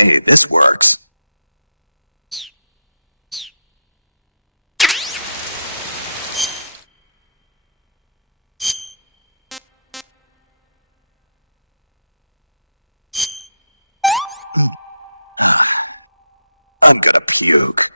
Hey, this works. I'm gonna puke.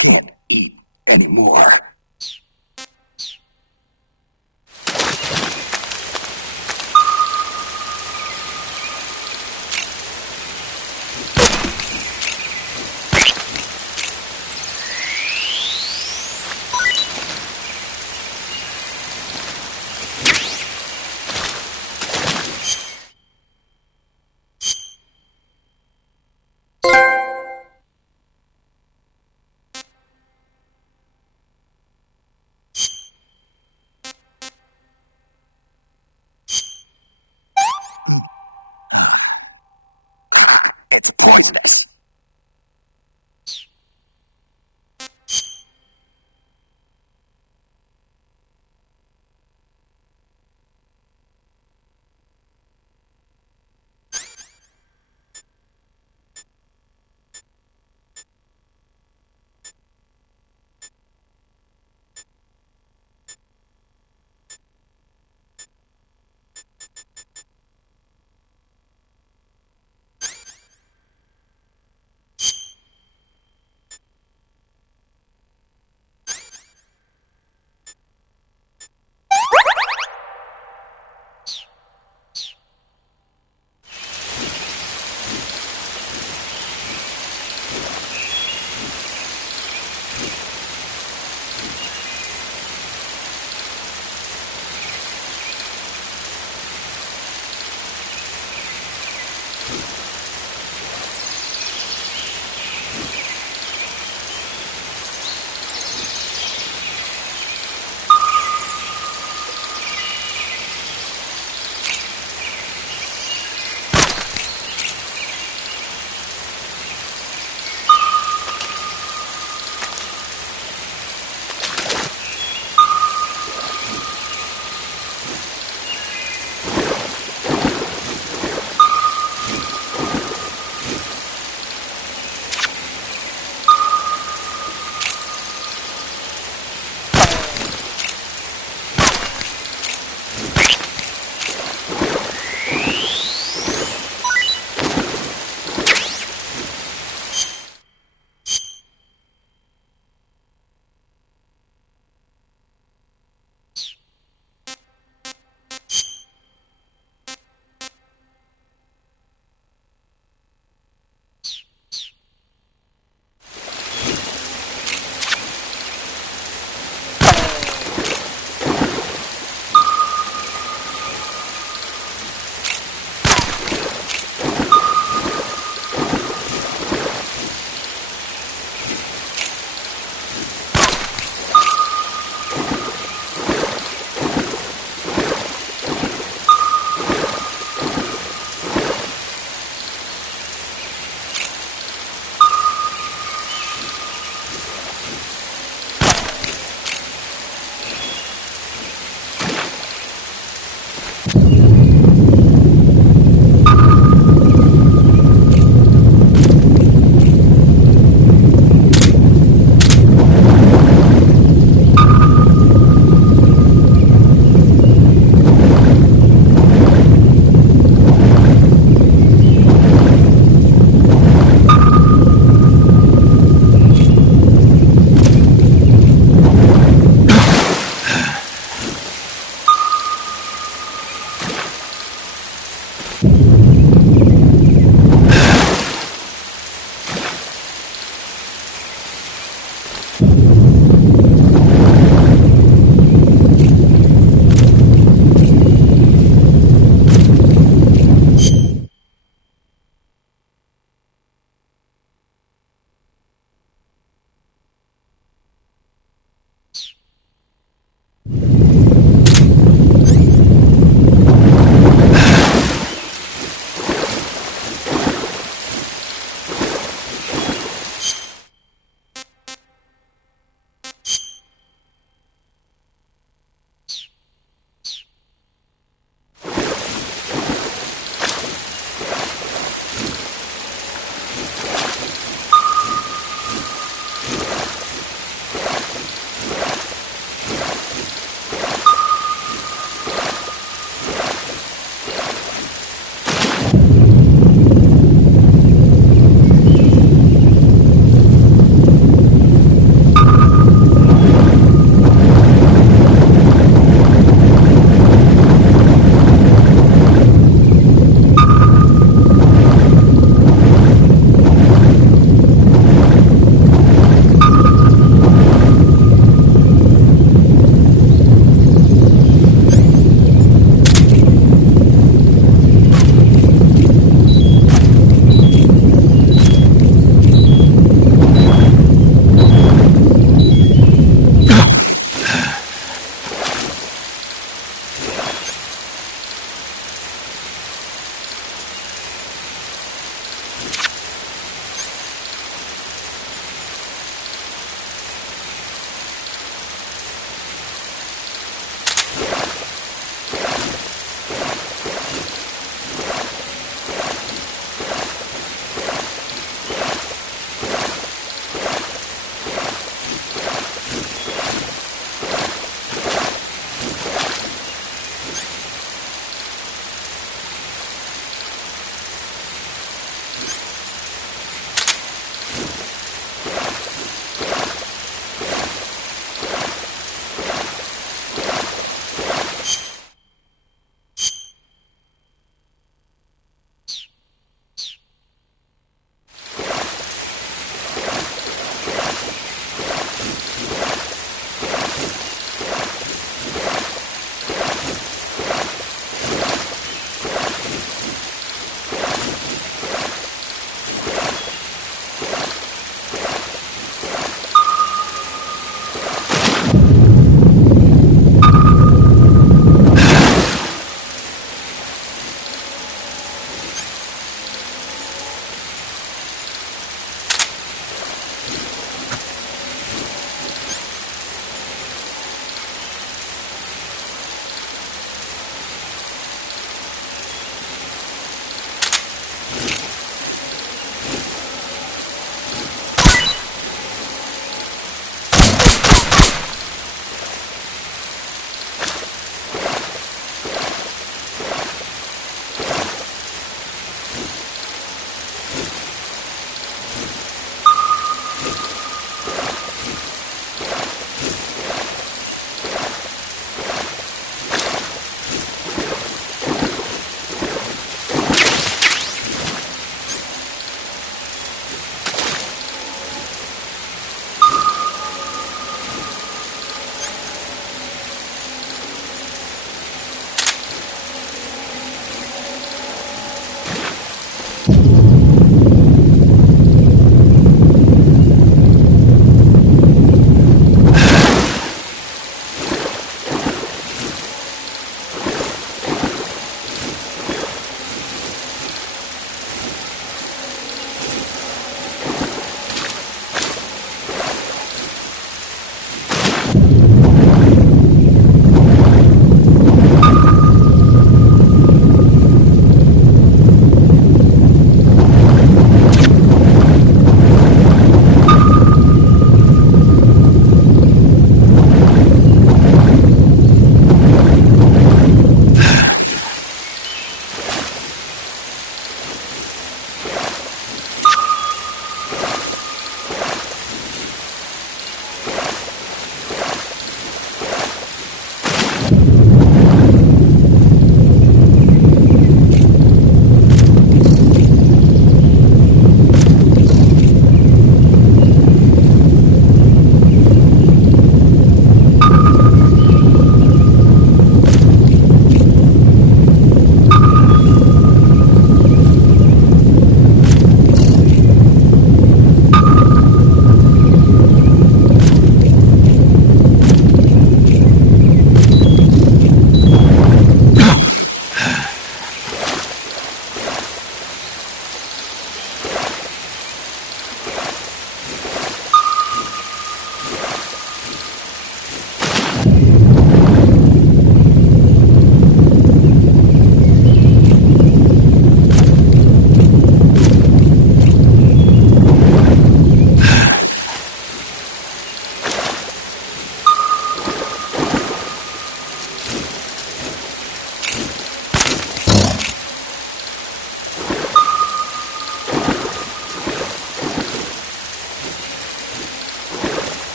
Can't eat anymore. It's poisonous.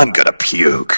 I'm gonna puke.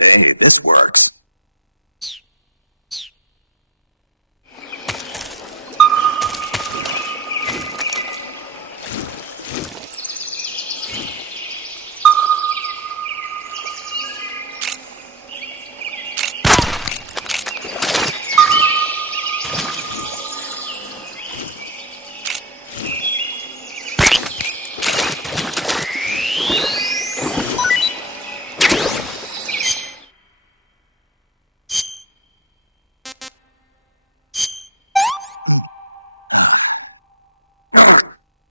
Hey, this works.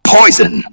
Poison.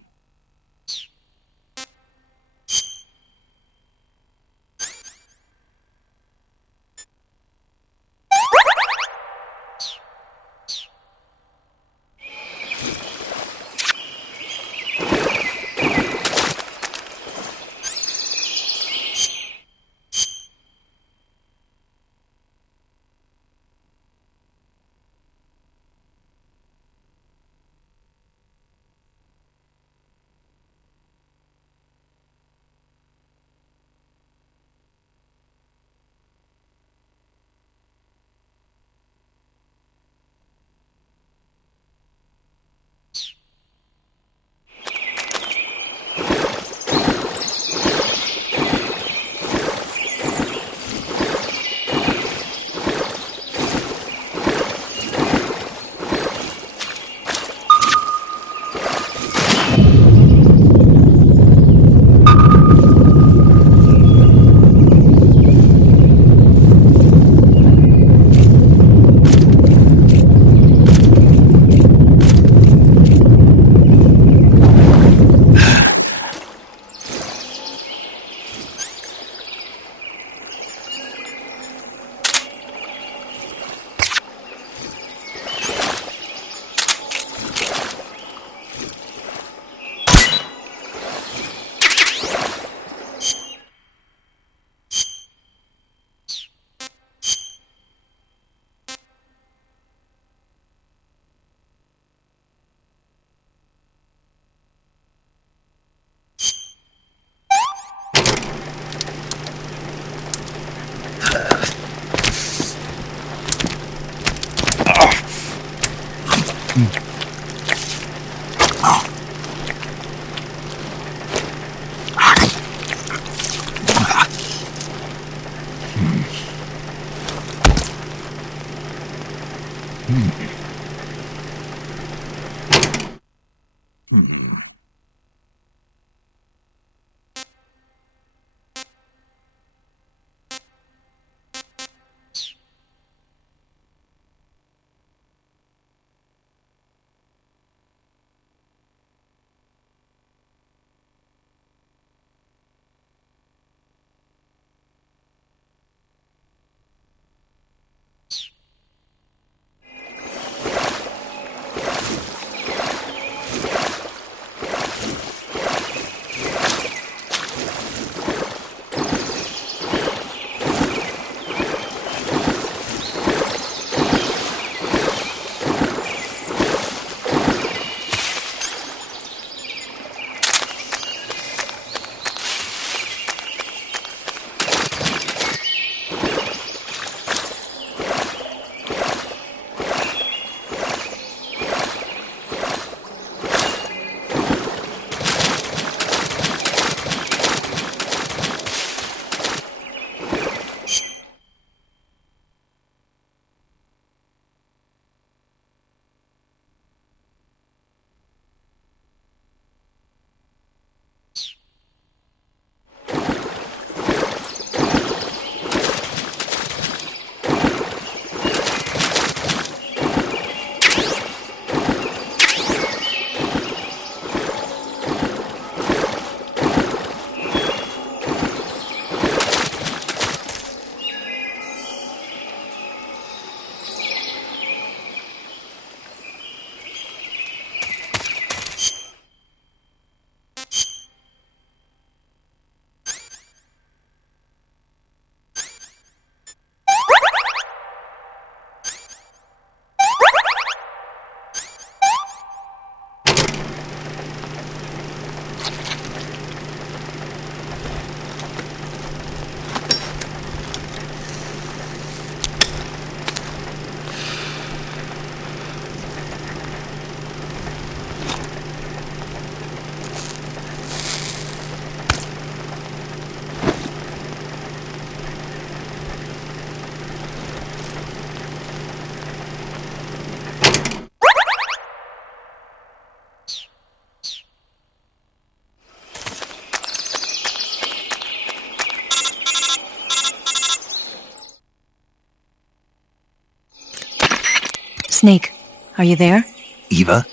Snake, are you there? Eva,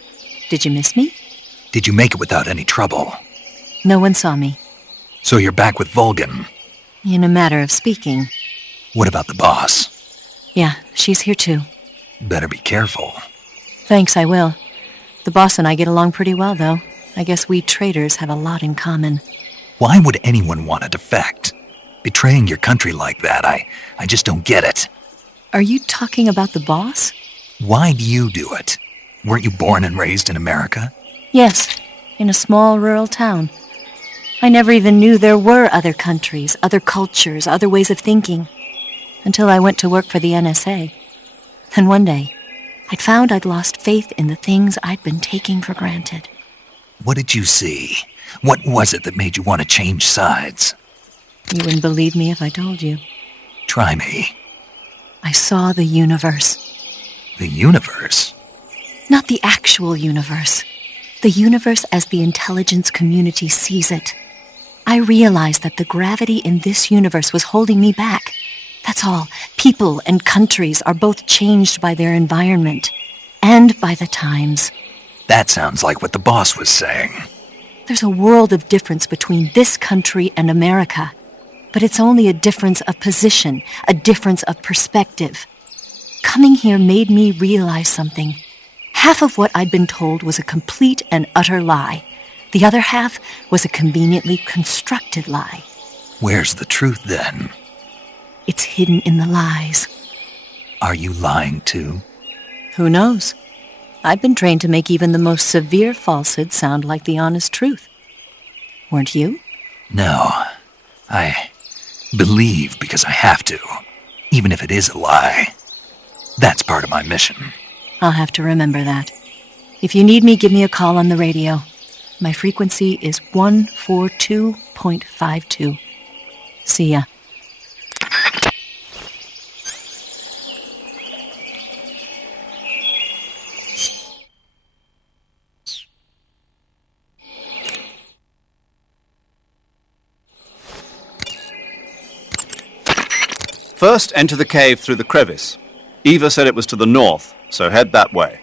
Did you miss me? did you make it without any trouble? No one saw me. So you're back with Vulcan. In a matter of speaking. What about the boss? Yeah, she's here too. Better be careful. Thanks, I will. The boss and I get along pretty well, though. I guess we traders have a lot in common. Why would anyone want to defect? Betraying your country like that, I just don't get it. Are you talking about the boss? Why do you do it? Weren't you born and raised in America? Yes, in a small rural town. I never even knew there were other countries, other cultures, other ways of thinking, until I went to work for the NSA. Then one day, I'd found I'd lost faith in the things I'd been taking for granted. What did you see? What was it that made you want to change sides? You wouldn't believe me if I told you. Try me. I saw the universe. The universe? Not the actual universe. The universe as the intelligence community sees it. I realized that the gravity in this universe was holding me back. That's all. People and countries are both changed by their environment and by the times. That sounds like what the boss was saying. There's a world of difference between this country and America. But it's only a difference of position, a difference of perspective. Coming here made me realize something. Half of what I'd been told was a complete and utter lie. The other half was a conveniently constructed lie. Where's the truth then? It's hidden in the lies. Are you lying too? Who knows? I've been trained to make even the most severe falsehood sound like the honest truth. Weren't you? No. I believe because I have to, even if it is a lie. That's part of my mission. I'll have to remember that. If you need me, give me a call on the radio. My frequency is 142.52. See ya. First, enter the cave through the crevice. Eva said it was to the north, so head that way.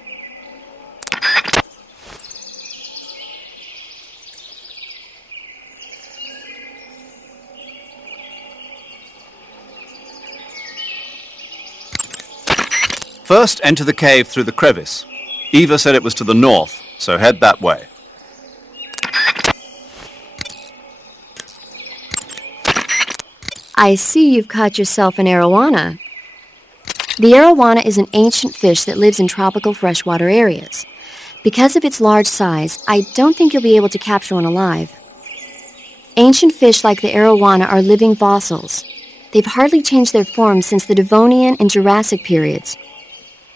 First, enter the cave through the crevice. Eva said it was to the north, so head that way. I see you've caught yourself an Arowana. The Arowana is an ancient fish that lives in tropical freshwater areas. Because of its large size, I don't think you'll be able to capture one alive. Ancient fish like the Arowana are living fossils. They've hardly changed their form since the Devonian and Jurassic periods.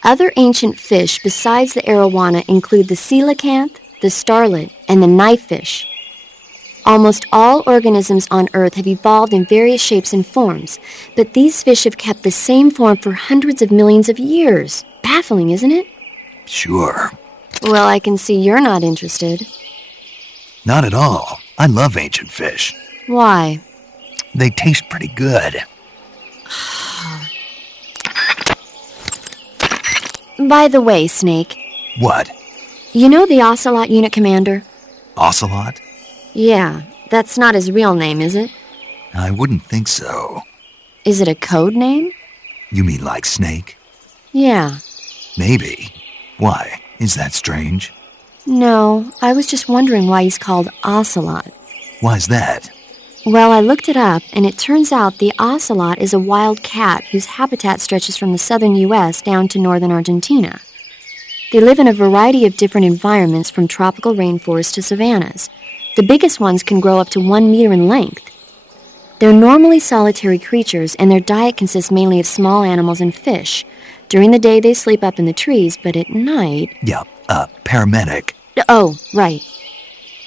Other ancient fish besides the Arowana include the coelacanth, the starlet, and the knifefish. Almost all organisms on Earth have evolved in various shapes and forms, but these fish have kept the same form for hundreds of millions of years. Baffling, isn't it? Sure. Well, I can see you're not interested. Not at all. I love ancient fish. Why? They taste pretty good. By the way, Snake, What? you know the Ocelot Unit commander? Ocelot? Yeah, that's not his real name, is it? I wouldn't think so. Is it a code name? You mean like Snake? Yeah. Maybe. Why? Is that strange? No, I was just wondering why he's called Ocelot. Why's that? Well, I looked it up, and it turns out the ocelot is a wild cat whose habitat stretches from the southern U.S. down to northern Argentina. They live in a variety of different environments from tropical rainforests to savannas. The biggest ones can grow up to 1 meter in length. They're normally solitary creatures, and their diet consists mainly of small animals and fish. During the day, they sleep up in the trees, but at night... Yeah, paramedic. Oh, right.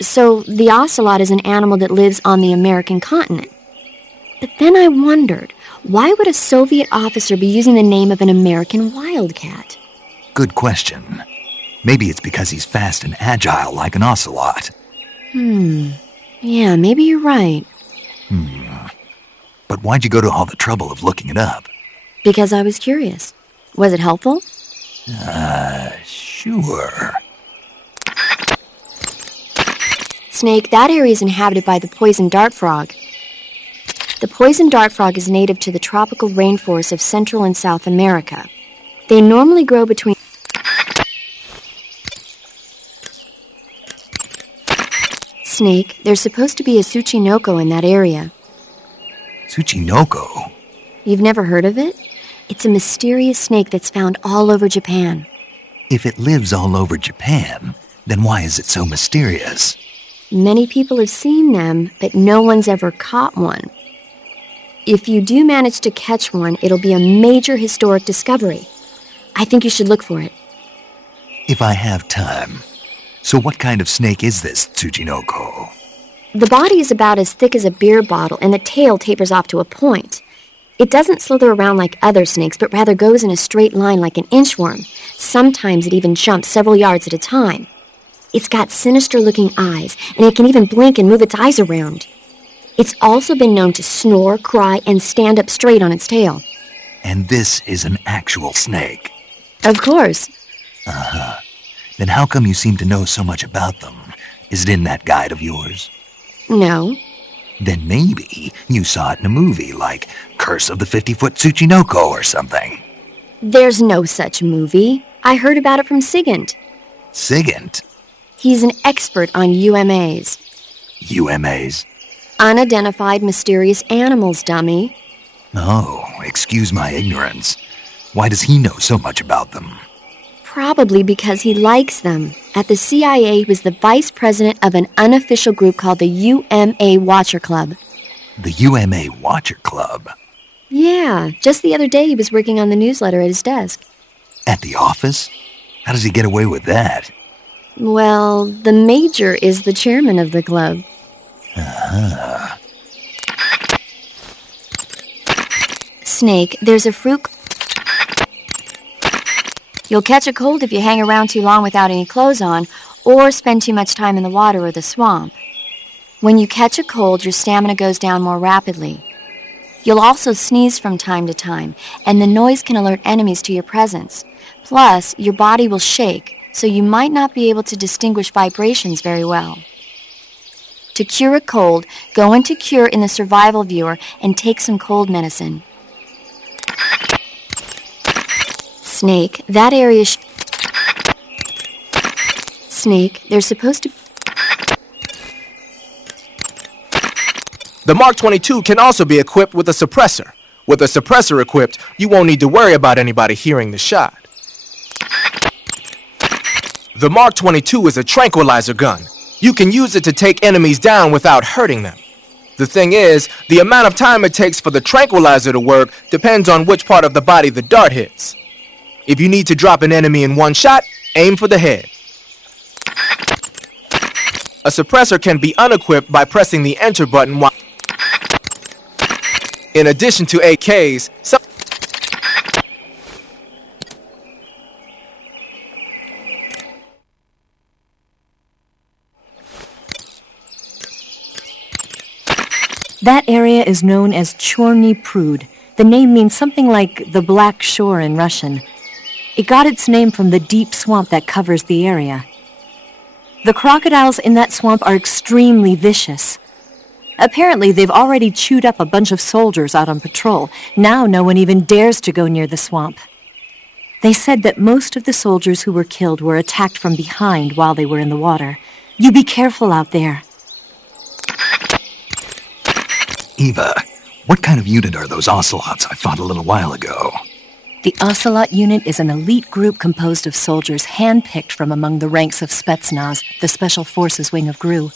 So the ocelot is an animal that lives on the American continent. But then I wondered, why would a Soviet officer be using the name of an American wildcat? Good question. Maybe it's because he's fast and agile like an ocelot. Yeah, maybe you're right. But why'd you go to all the trouble of looking it up? Because I was curious. Was it helpful? Sure. Snake, that area is inhabited by the poison dart frog. The poison dart frog is native to the tropical rainforests of Central and South America. They normally grow between... Snake, there's supposed to be a Tsuchinoko in that area. Tsuchinoko? You've never heard of it? It's a mysterious snake that's found all over Japan. If it lives all over Japan, then why is it so mysterious? Many people have seen them, but no one's ever caught one. If you do manage to catch one, it'll be a major historic discovery. I think you should look for it. If I have time. So what kind of snake is this Tsuchinoko? The body is about as thick as a beer bottle, and the tail tapers off to a point. It doesn't slither around like other snakes, but rather goes in a straight line like an inchworm. Sometimes it even jumps several yards at a time. It's got sinister-looking eyes, and it can even blink and move its eyes around. It's also been known to snore, cry, and stand up straight on its tail. And this is an actual snake? Of course. Then how come you seem to know so much about them? Is it in that guide of yours? No. Then maybe you saw it in a movie like Curse of the 50-Foot Tsuchinoko or something. There's no such movie. I heard about it from Sigint. Sigint? He's an expert on UMAs. UMAs? Unidentified mysterious animals, dummy. Oh, excuse my ignorance. Why does he know so much about them? Probably because he likes them. At the CIA, he was the vice president of an unofficial group called the UMA Watcher Club. The UMA Watcher Club? Yeah, just the other day he was working on the newsletter at his desk. At the office? How does he get away with that? Well, the major is the chairman of the club. Snake, there's a fruit... You'll catch a cold if you hang around too long without any clothes on, or spend too much time in the water or the swamp. When you catch a cold, your stamina goes down more rapidly. You'll also sneeze from time to time, and the noise can alert enemies to your presence. Plus, your body will shake, so you might not be able to distinguish vibrations very well. To cure a cold, go into Cure in the survival viewer and take some cold medicine. Snake, that area Snake, they're supposed to... The Mark 22 can also be equipped with a suppressor. With a suppressor equipped, you won't need to worry about anybody hearing the shot. The Mark 22 is a tranquilizer gun. You can use it to take enemies down without hurting them. The thing is, the amount of time it takes for the tranquilizer to work depends on which part of the body the dart hits. If you need to drop an enemy in one shot, aim for the head. A suppressor can be unequipped by pressing the enter button while... In addition to AKs, some... That area is known as Chyornyj Prud. The name means something like the Black Shore in Russian. It got its name from the deep swamp that covers the area. The crocodiles in that swamp are extremely vicious. Apparently, they've already chewed up a bunch of soldiers out on patrol. Now no one even dares to go near the swamp. They said that most of the soldiers who were killed were attacked from behind while they were in the water. You be careful out there. Eva, what kind of unit are those ocelots I fought a little while ago? The Ocelot Unit is an elite group composed of soldiers handpicked from among the ranks of Spetsnaz, the Special Forces wing of GRU.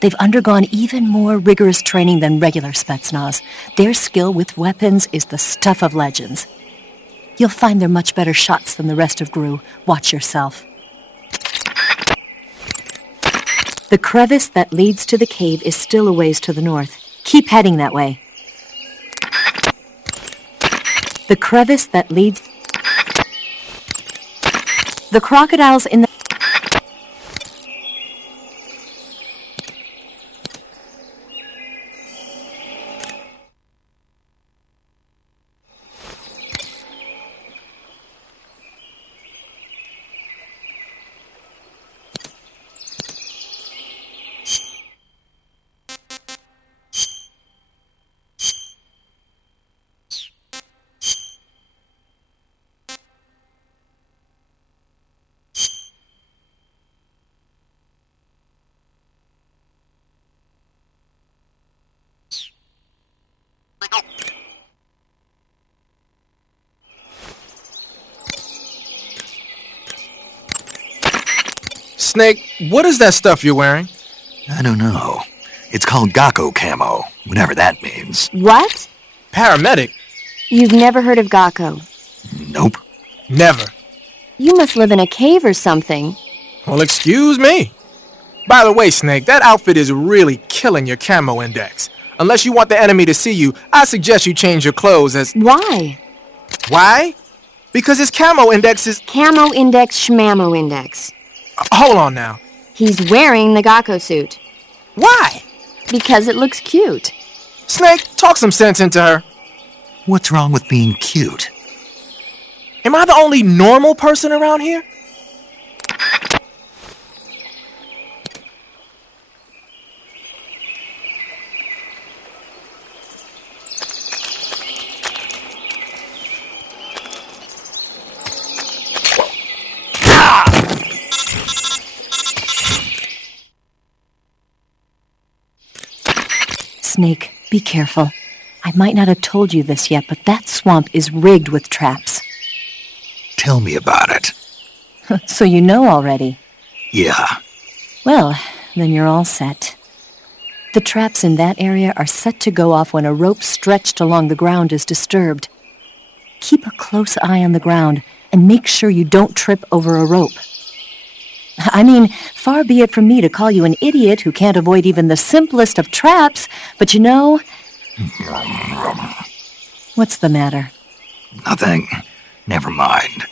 They've undergone even more rigorous training than regular Spetsnaz. Their skill with weapons is the stuff of legends. You'll find they're much better shots than the rest of GRU. Watch yourself. The crevice that leads to the cave is still a ways to the north. Keep heading that way. The crevice that leads... The crocodiles in the... Snake, what is that stuff you're wearing? I don't know. It's called Gecko Camo, whatever that means. What? Paramedic? You've never heard of Gecko. Nope. Never. You must live in a cave or something. Well, excuse me. By the way, Snake, that outfit is really killing your camo index. Unless you want the enemy to see you, I suggest you change your clothes as... Why? Why? Because his camo index is... Camo index, schmamo index. Hold on now. He's wearing the Gecko suit. Why? Because it looks cute. Snake, talk some sense into her. What's wrong with being cute? Am I the only normal person around here? Snake, be careful. I might not have told you this yet, but that swamp is rigged with traps. Tell me about it. So you know already. Yeah. Well, then you're all set. The traps in that area are set to go off when a rope stretched along the ground is disturbed. Keep a close eye on the ground and make sure you don't trip over a rope. I mean, far be it from me to call you an idiot who can't avoid even the simplest of traps, but you know... What's the matter? Nothing. Never mind.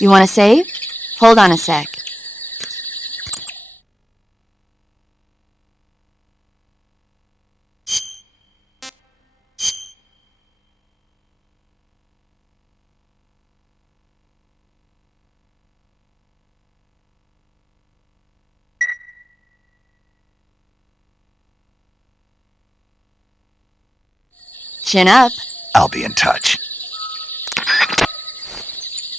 You want to save? Hold on a sec. Chin up. I'll be in touch.